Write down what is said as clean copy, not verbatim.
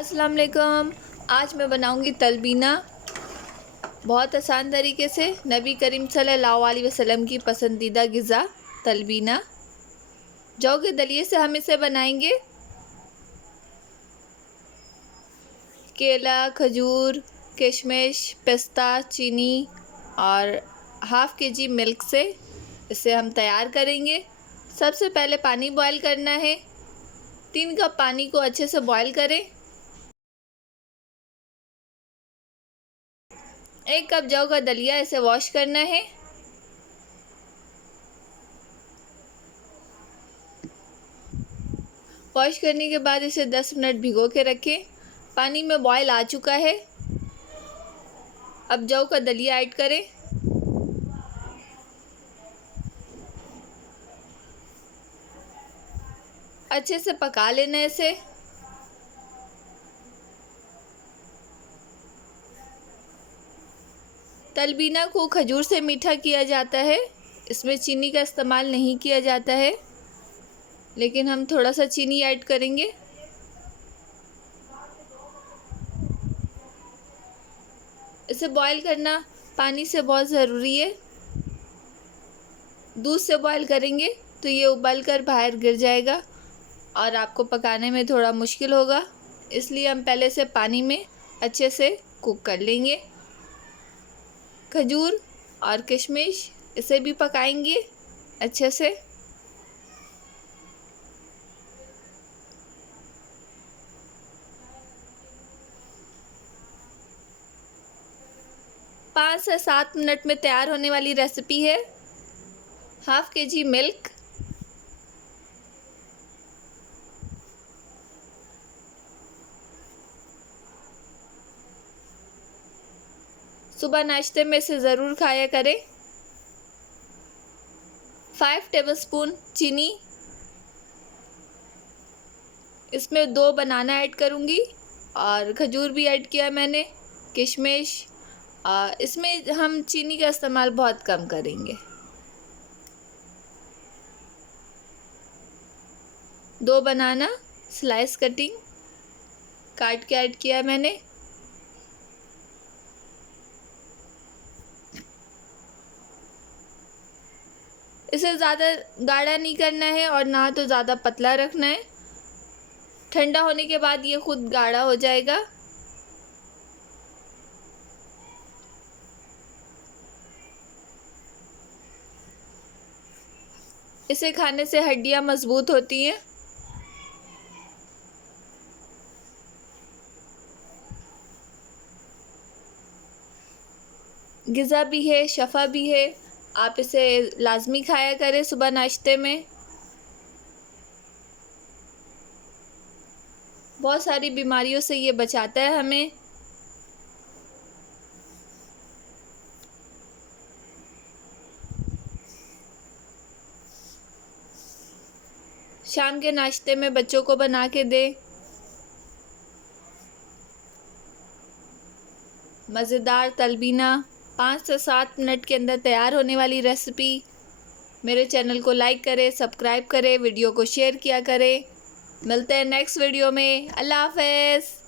अस्सलाम वालेकुम। आज मैं बनाऊंगी तलबीना बहुत आसान तरीके से। नबी करीम सल्लल्लाहु अलैहि वसल्लम की पसंदीदा ग़िज़ा तलबीना। जौ के दलिए से हम इसे बनाएंगे। केला, खजूर, किशमिश, पिस्ता, चीनी और हाफ़ केजी मिल्क से इसे हम तैयार करेंगे। सबसे पहले पानी बॉयल करना है। 3 कप पानी को अच्छे से बॉयल करें। 1 कप जौ का दलिया, इसे वॉश करना है। वॉश करने के बाद इसे 10 मिनट भिगो के रखें। पानी में बॉयल आ चुका है। अब जौ का दलिया ऐड करें। अच्छे से पका लेना है इसे। तलबीना को खजूर से मीठा किया जाता है। इसमें चीनी का इस्तेमाल नहीं किया जाता है, लेकिन हम थोड़ा सा चीनी ऐड करेंगे। इसे बॉईल करना पानी से बहुत ज़रूरी है। दूध से बॉईल करेंगे तो ये उबल कर बाहर गिर जाएगा और आपको पकाने में थोड़ा मुश्किल होगा, इसलिए हम पहले से पानी में अच्छे से कुक कर लेंगे। खजूर और किशमिश, इसे भी पकाएंगे अच्छे से। पाँच से 7 मिनट में तैयार होने वाली रेसिपी है। हाफ़ केजी मिल्क, सुबह नाश्ते में इसे ज़रूर खाया करें। 5 टेबलस्पून चीनी, इसमें 2 बनाना ऐड करूँगी और खजूर भी ऐड किया मैंने, किशमिश। इसमें हम चीनी का इस्तेमाल बहुत कम करेंगे। 2 बनाना स्लाइस कटिंग काट के ऐड किया मैंने। इसे ज़्यादा गाढ़ा नहीं करना है और ना तो ज़्यादा पतला रखना है। ठंडा होने के बाद ये खुद गाढ़ा हो जाएगा। इसे खाने से हड्डियां मजबूत होती हैं। ग़िज़ा भी है, शफ़ा भी है। आप इसे लाजमी खाया करें सुबह नाश्ते में। बहुत सारी बीमारियों से ये बचाता है हमें। शाम के नाश्ते में बच्चों को बना के दें। मज़ेदार तलबीना 5 से 7 मिनट के अंदर तैयार होने वाली रेसिपी। मेरे चैनल को लाइक करें, सब्सक्राइब करें, वीडियो को शेयर किया करें। मिलते हैं नेक्स्ट वीडियो में। अल्लाह हाफ़िज़।